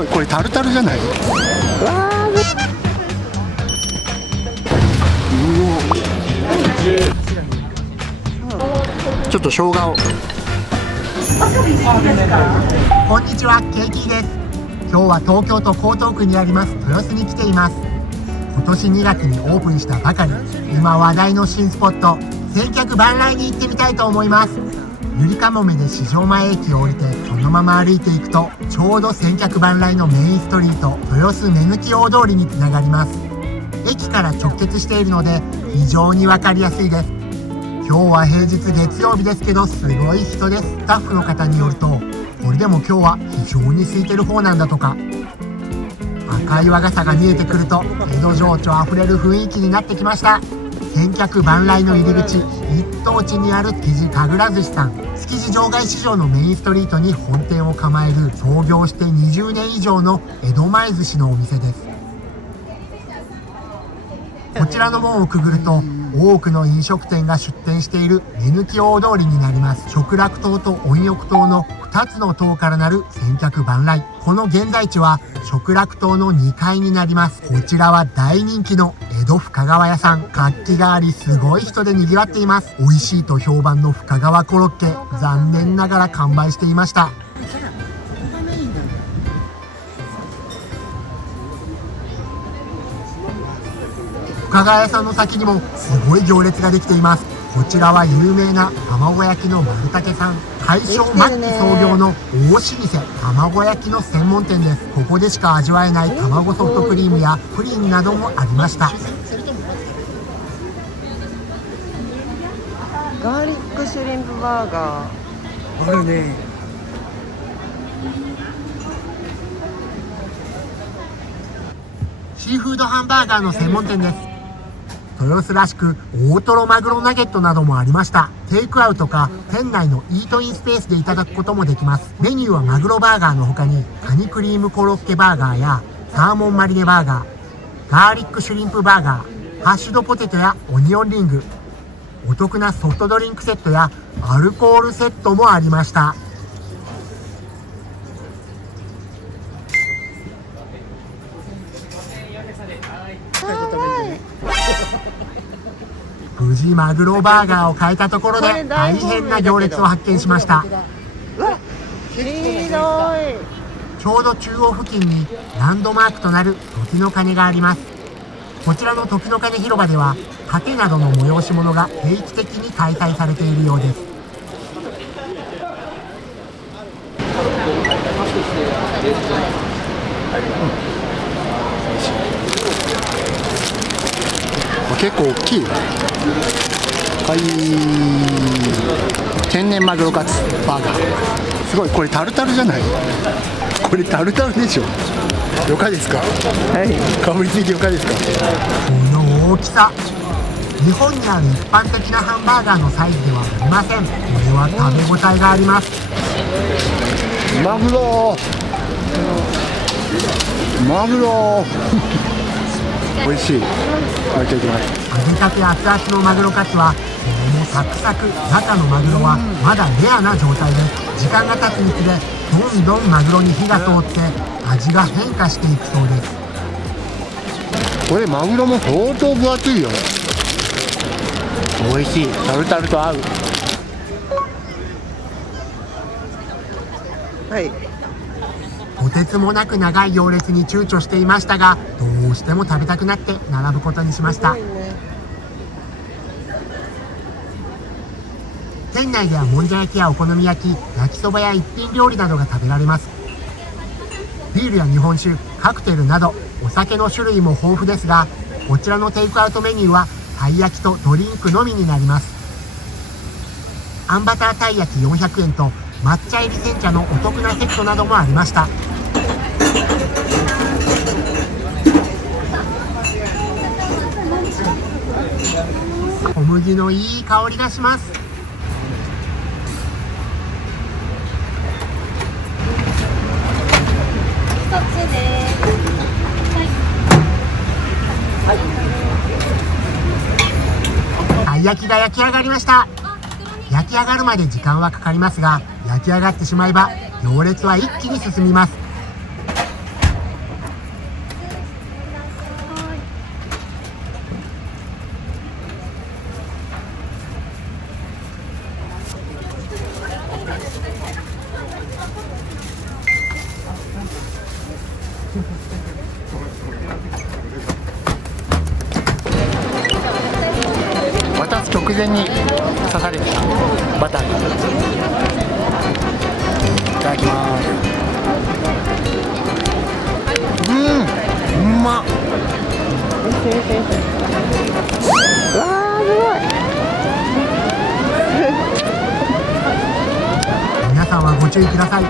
ごい、これタルタルじゃない？ちょっと生姜を。こんにちは、ケイキーです。今日は東京都江東区にあります豊洲に来ています。今年2月にオープンしたばかり、今話題の新スポット、千客万来に行ってみたいと思います。ゆりかもめで四条前駅を降りてそのまま歩いていくと、ちょうど千客万来のメインストリート、豊洲目抜き大通りにつながります。駅から直結しているので非常に分かりやすいです。今日は平日月曜日ですけど、すごい人です。スタッフの方によると、これでも今日は非常に空いてる方なんだとか。赤い和傘が見えてくると江戸情緒あふれる雰囲気になってきました。千客万来の入り口、一等地にある築地神楽寿司さん。築地場外市場のメインストリートに本店を構える、創業して20年以上の江戸前寿司のお店です。こちらの門をくぐると多くの飲食店が出店している目抜き大通りになります。食楽棟と温浴棟の2つの棟からなる千客万来。この現在地は食楽棟の2階になります。こちらは大人気の江戸深川屋さん。活気がありすごい人で賑わっています。美味しいと評判の深川コロッケ、残念ながら完売していました。深川屋さんの先にもすごい行列ができています。こちらは有名な卵焼きの丸武さん。大正末期創業の大老舗卵焼きの専門店です。ここでしか味わえない卵ソフトクリームやプリンなどもありました。ガーリックシュリンプバーガーあるね。シーフードハンバーガーの専門店です。豊洲らしく大トロマグロナゲットなどもありました。テイクアウトか店内のイートインスペースでいただくこともできます。メニューはマグロバーガーの他にカニクリームコロッケバーガーやサーモンマリネバーガー、ガーリックシュリンプバーガー、ハッシュドポテトやオニオンリング、お得なソフトドリンクセットやアルコールセットもありました。無事マグロバーガーを買えたところで大変な行列を発見しました。ちょうど中央付近にランドマークとなる時の鐘があります。こちらの時の鐘広場では盾などの催し物が定期的に開催されているようです。結構大きい。はい、天然マグロカツバーガー。すごい、これタルタルじゃない？これタルタルでしょ。了解ですか？はい。かぶりついて了解ですか？この大きさ、日本にある一般的なハンバーガーのサイズではありません。これは食べ応えがあります。マグロ美味しい。揚げたて熱々のマグロカツは衣サクサク、中のマグロはまだレアな状態です。時間が経つにつれどんどんマグロに火が通って味が変化していくそうです。これマグロも相当分厚いよ。美味しい。タルタルと合う。はい。とてつもなく長い行列に躊躇していましたが、どうしても食べたくなって並ぶことにしました。店内ではもんじゃ焼きやお好み焼き、焼きそばや一品料理などが食べられます。ビールや日本酒、カクテルなどお酒の種類も豊富ですが、こちらのテイクアウトメニューはたい焼きとドリンクのみになります。あんバターたい焼き400円と抹茶入り煎茶のお得なセットなどもありました。小麦のいい香りがします。たい焼きが焼き上がりました。焼き上がるまで時間はかかりますが、焼き上がってしまえば行列は一気に進みます。全に刺されてたバターが。いただきます。うまっ。わーすごい。皆さんはご注意ください。バ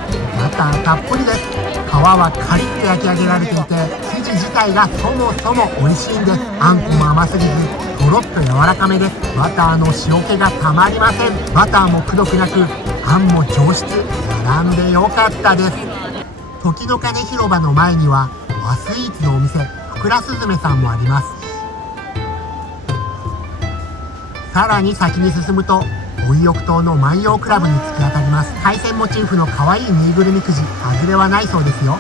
ターたっぷりです。皮はカリッと焼き上げられていて、生地自体がそもそも美味しいんです。あんこも甘すぎずとろっと柔らかめです。バターの塩気がたまりません。バターもくどくなく、あんも上質。並んでよかったです。時の鐘広場の前には和スイーツのお店ふくらすずめさんもあります。さらに先に進むと温浴島の万葉クラブに突き当たります。海鮮モチーフの可愛いぬいぐるみくじ、外れはないそうですよ。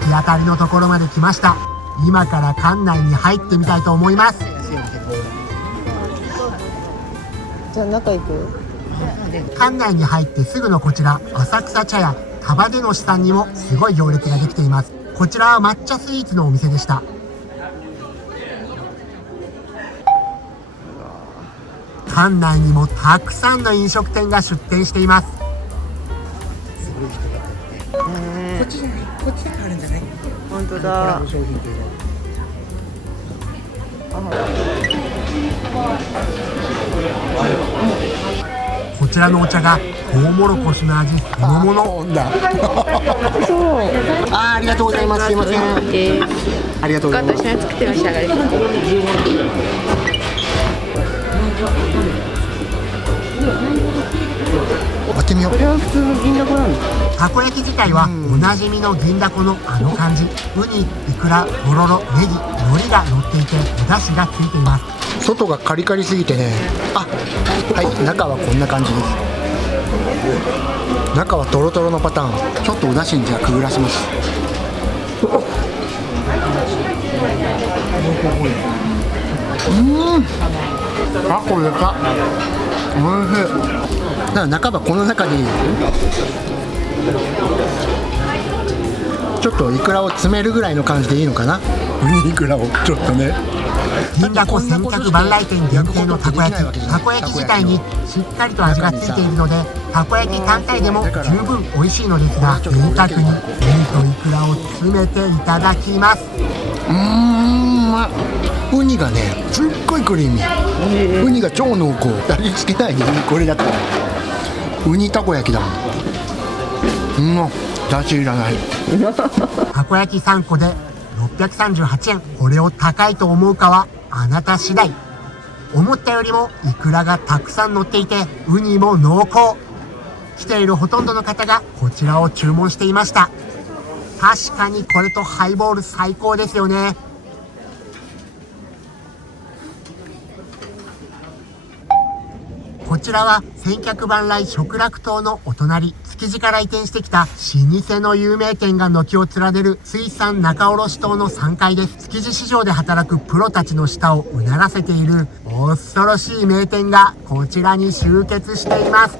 突き当たりのところまで来ました。今から館内に入ってみたいと思います。じゃあ中行く？館内に入ってすぐのこちら浅草茶屋束でのしさんにもすごい行列ができています。こちらは抹茶スイーツのお店でした。館内にもたくさんの飲食店が出店しています。こっちじゃない、こっちであるんじゃない？本当だ。商品系の。こちらのお茶がトウモロコシの味そのもの。そう。ありがとうございます。すいません。ありがとうございます。一緒に作って召し上がり。割ってみよう。これは普通の銀だこなんだ。たこ焼き自体はおなじみの銀だこのあの感じ。ウニ、イクラ、とろろ、ネギ、海苔が乗っていてお出汁がついています。外がカリカリすぎてね。はい、中はこんな感じです。中はトロトロのパターン。ちょっとお出汁にじゃあくぐらします。これかおいしい。だから半ばこの中にちょっとイクラを詰めるぐらいの感じでいいのかな。ウニイクラをちょっとね。銀だこ千客万来店限定のたこ焼き。たこ焼き自体にしっかりと味がついているので、たこ焼き単体でも十分美味しいのですが、贅沢にウニとイクラを詰めていただきます。ウニがねすっごいクリーミー。ウニが超濃厚。味付けないでこれだったらウニたこ焼きだもん。だしいらない。たこ焼き3個で638円。これを高いと思うかはあなた次第。思ったよりもイクラがたくさん乗っていてウニも濃厚。来ているほとんどの方がこちらを注文していました。確かにこれとハイボール最高ですよね。こちらは千客万来食楽島のお隣、築地から移転してきた老舗の有名店が軒を連ねる水産仲卸島の3階です。築地市場で働くプロたちの舌をうならせている恐ろしい名店がこちらに集結しています。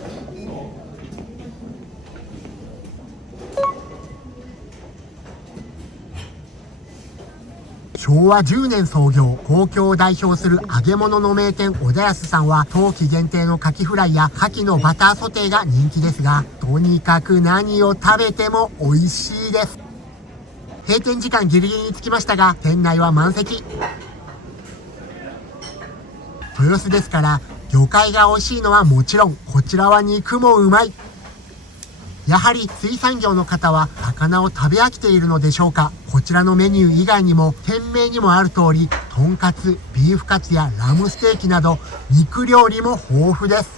昭和10年創業、東京を代表する揚げ物の名店小田安さんは冬季限定のカキフライやカキのバターソテーが人気ですが、とにかく何を食べても美味しいです。閉店時間ギリギリに着きましたが店内は満席。豊洲ですから魚介が美味しいのはもちろん、こちらは肉もうまい。やはり水産業の方は魚を食べ飽きているのでしょうか。こちらのメニュー以外にも店名にもある通り、とんかつ、ビーフカツやラムステーキなど肉料理も豊富です。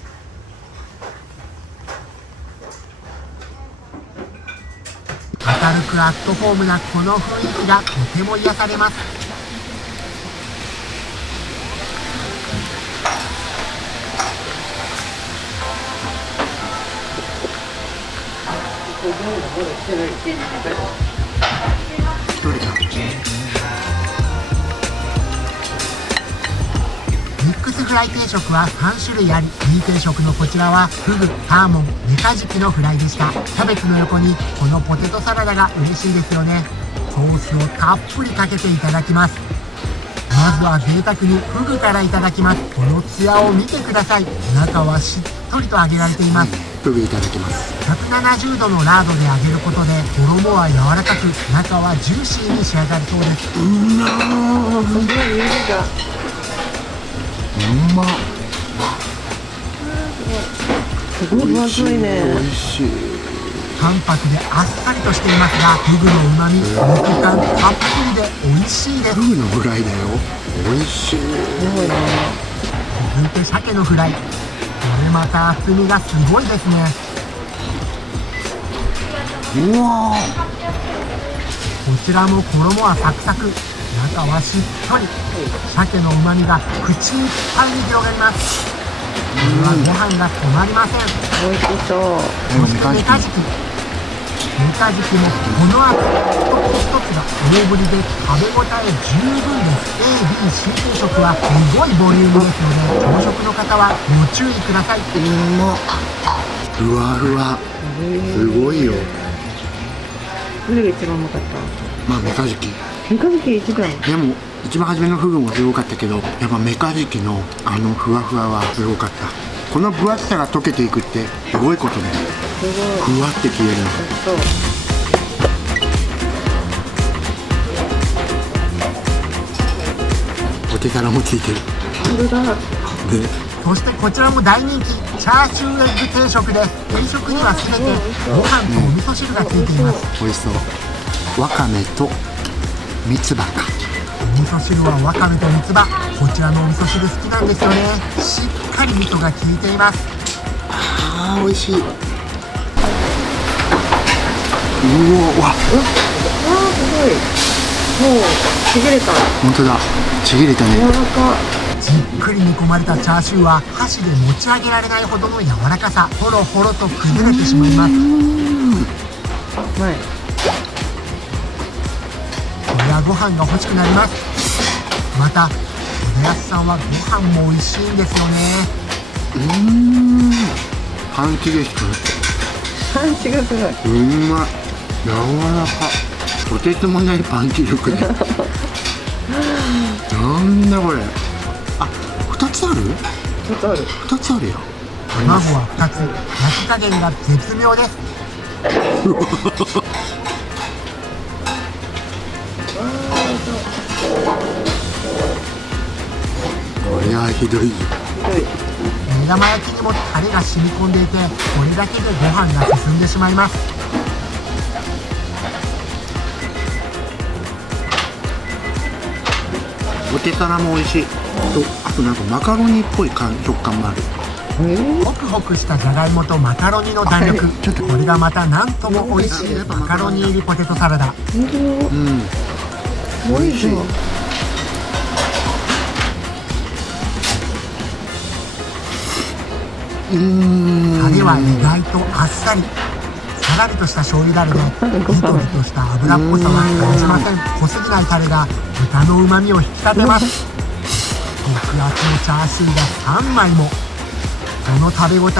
明るくアットホームなこの雰囲気がとても癒されます。ミックスフライ定食は3種類あり、2定食のこちらはフグ、サーモン、メカジキのフライでした。キャベツの横にこのポテトサラダが嬉しいですよね。ソースをたっぷりかけていただきます。まずは贅沢にフグからいただきます。このツヤを見てください。中はしっとりと揚げられています。フグいただきます。170度のラードで揚げることで衣は柔らかく、中はジューシーに仕上がるそうです。すごい指が。うまっ。すごい分厚いね。美味しい。淡白であっさりとしていますが、フグの旨味、肉感たっぷりで美味しいです。フグのフライだよ。美味しい。すごいね。続いて鮭のフライ。これまた厚みがすごいですね。うわこちらも衣はサクサク、中はしっとり。鮭の旨味が口いっぱいに広がります。これはご飯が止まりません。美味しそう。そしてメカジキ。メカジキもこの後一つ一つが大ぶりで食べ応え十分です。A、B、C 定食はすごいボリュームですので、朝食の方はご注意ください。うまっ。ふわふわ。すごいよ。どれが一番うまかった？まあメカジキ。メカジキ一番。でも一番初めのフグもすごかったけど、やっぱメカジキのふわふわはすごかった。この分厚さが溶けていくってすごいことね。すごい。ふわって消えるの。そう。ポテサラもついてる。本当だ。で、そしてこちらも大人気、チャーシューエッグ定食です。定食にはすべてご飯とお味噌汁がついています。美味しそう。わかめと三つ葉か。お味噌汁はわかめと三つ葉。こちらのお味噌汁好きなんですよね。しっかり味噌が効いています。あー美味しい。うおわ、あーすごい。もうちぎれた。本当だ。ちぎれたね。柔らか。じっくり煮込まれたチャーシューは箸で持ち上げられないほどの柔らかさ。ほろほろと崩れてしまいます。はい。これはご飯が欲しくなります。またおやすさんはご飯も美味しいんですよね。パンチです。パンチがすごい。うまい。柔らか。とてつもないパンチ力で。なんだこれ。あ、2つあるちょっとある。 ?2 つあるよ。卵は2つ、焼き加減が絶妙です。これはひどいよ。目玉焼きにもタレが染み込んでいて、これだけでご飯が進んでしまいます。ポテサラも美味しい。と、あとなんかマカロニっぽい食感もある。ホクホクしたじゃがいもとマカロニの弾力、ちょっとこれがまたなんとも美味しいマカロニ入りポテトサラダ。本当だ。うん。美味しい。タレは意外とあっさり、さらりとした醤油だれでギトギトした油っぽさは感じません。濃すぎないタレが豚の旨味を引き立てます。極厚のチャーシューが3枚も。この食べ応え、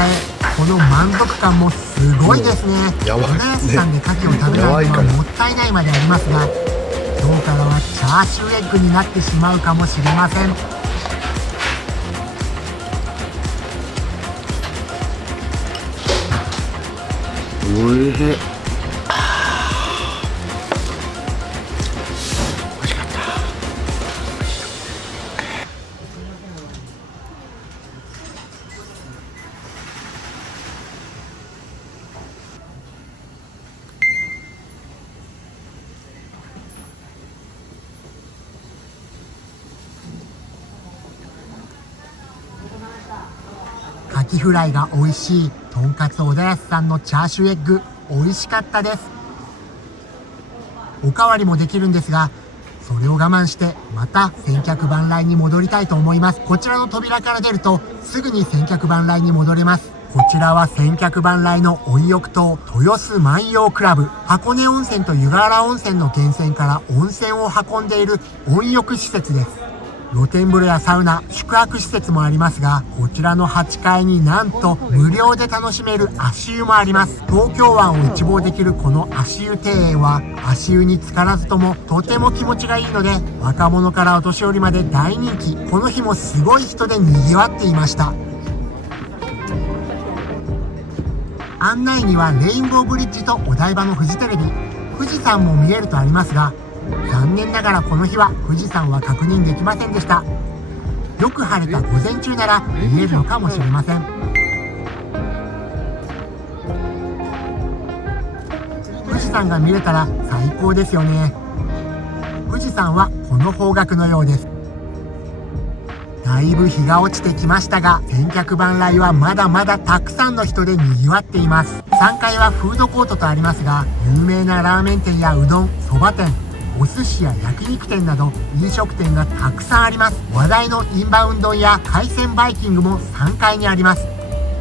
この満足感もすごいですね。浦安さんで牡蠣を食べないのはもったいないまでありますが、今日からはチャーシューエッグになってしまうかもしれません。おいしい。カキフライが美味しいとんかつ小田安さんのチャーシューエッグ、美味しかったです。おかわりもできるんですが、それを我慢してまた千客万来に戻りたいと思います。こちらの扉から出るとすぐに千客万来に戻れます。こちらは千客万来の温浴島豊洲万葉クラブ。箱根温泉と湯河原温泉の源泉から温泉を運んでいる温浴施設です。露天風呂やサウナ、宿泊施設もありますが、こちらの8階になんと無料で楽しめる足湯もあります。東京湾を一望できるこの足湯庭園は、足湯に浸からずともとても気持ちがいいので、若者からお年寄りまで大人気。この日もすごい人で賑わっていました。案内にはレインボーブリッジとお台場のフジテレビ、富士山も見えるとありますが、残念ながらこの日は富士山は確認できませんでした。よく晴れた午前中なら見えるのかもしれません。富士山が見れたら最高ですよね。富士山はこの方角のようです。だいぶ日が落ちてきましたが、千客万来はまだまだたくさんの人で賑わっています。3階はフードコートとありますが、有名なラーメン店やうどん、そば店、お寿司や焼肉店など飲食店がたくさんあります。話題のインバウンドや海鮮バイキングも3階にあります。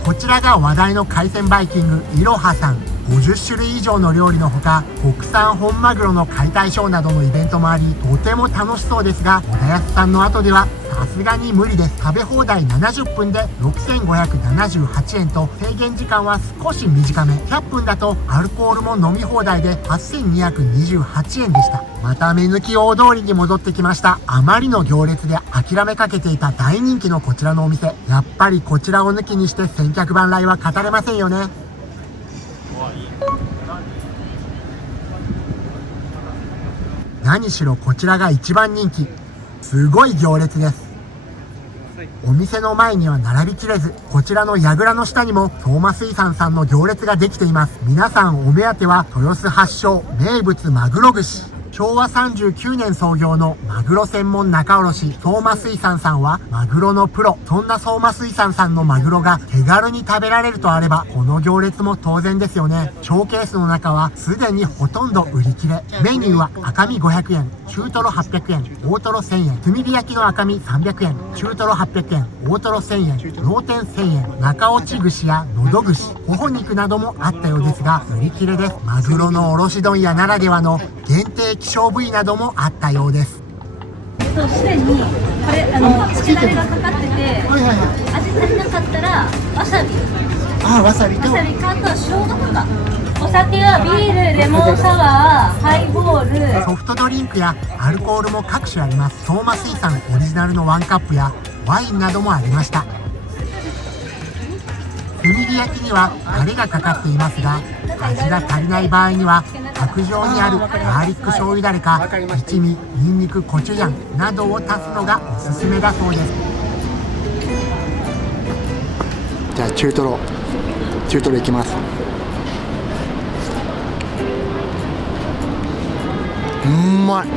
こちらが話題の海鮮バイキングいろはさん。50種類以上の料理のほか、国産本マグロの解体ショーなどのイベントもあり、とても楽しそうですが、小田康さんの後ではさすがに無理です。食べ放題70分で6578円と、制限時間は少し短め。100分だとアルコールも飲み放題で8228円でした。また目抜き大通りに戻ってきました。あまりの行列で諦めかけていた大人気のこちらのお店、やっぱりこちらを抜きにして千客万来は語れませんよね。何しろこちらが一番人気。すごい行列です。お店の前には並びきれず、こちらの櫓の下にも相馬水産さんの行列ができています。皆さんお目当ては豊洲発祥名物マグロ串。昭和39年創業のマグロ専門仲卸相馬水産さんはマグロのプロ。そんな相馬水産さんのマグロが手軽に食べられるとあれば、この行列も当然ですよね。ショーケースの中はすでにほとんど売り切れ。メニューは赤身500円、中トロ800円、大トロ1000円、炭火焼きの赤身300円、中トロ800円、大トロ1000円、脳天1000円、中落ち串やのど串、頬肉などもあったようですが売り切れです。マグロの卸問屋ならではの限定希少部位などもあったようです。すでにこれつけだれがかかってて、味足りなかったらわさび、わさびとかあと生姜とか。お酒はビール、レモンサワー、ハイボール、ソフトドリンクやアルコールも各種あります。相馬水産オリジナルのワンカップやワインなどもありました。炭火焼きにはタレがかかっていますが、味が足りない場合には卓上にあるガーリック醤油だれか一味、ニンニク、コチュジャンなどを足すのがおすすめだそうです。じゃあ中トロいきます。うまい。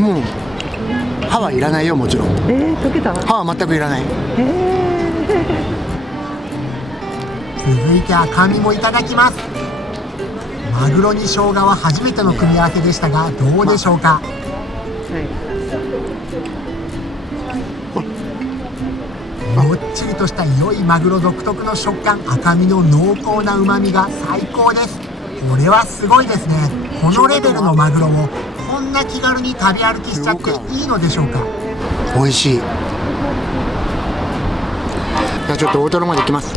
もう歯はいらないよ、もちろん。溶けた。歯は全くいらない。続いて赤身もいただきます。マグロに生姜は初めての組み合わせでしたがどうでしょうか。もっちりとした良いマグロ独特の食感、赤身の濃厚な旨味が最高です。これはすごいですね。このレベルのマグロをこんな気軽に食べ歩きしちゃっていいのでしょうか。美味しい。じゃあちょっと大トロまでいきます。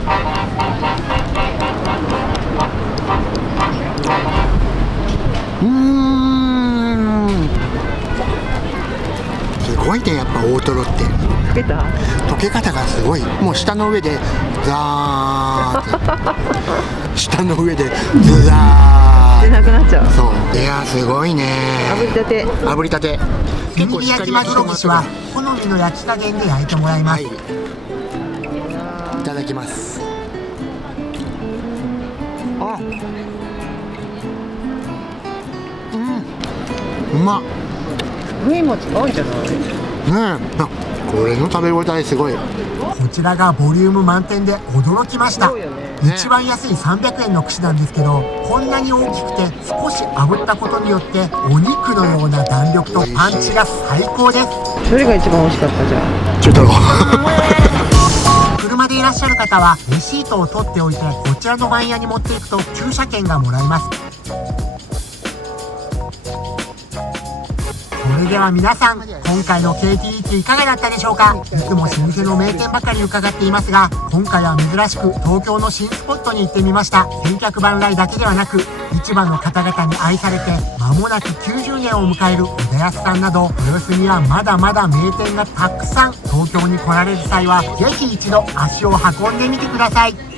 すごいね、やっぱ大トロって溶けた。溶け方がすごい。もう舌の上でザーって舌の上でズザー出なくなっちゃう。そう。いやすごいね。炙りたて。炙りたて。炭火焼きマグロ串は好みの焼き加減で焼いてもらいます。いただきます。うまっ。部位も違うんじゃない？これの食べ応えすごい。こちらがボリューム満点で驚きました。一番安い300円の串なんですけど、こんなに大きくて少し炙ったことによってお肉のような弾力とパンチが最高です。どれが一番美味しかったじゃん。中トロ。車でいらっしゃる方はレシートを取っておいて、こちらの番屋に持っていくと駐車券がもらえます。それでは皆さん、今回の KT リッチいかがだったでしょうか。いつも老舗の名店ばかり伺っていますが、今回は珍しく東京の新スポットに行ってみました。千客万来だけではなく、市場の方々に愛されて間もなく90年を迎える小田康さんなど、豊洲にはまだまだ名店がたくさん。東京に来られる際はぜひ一度足を運んでみてください。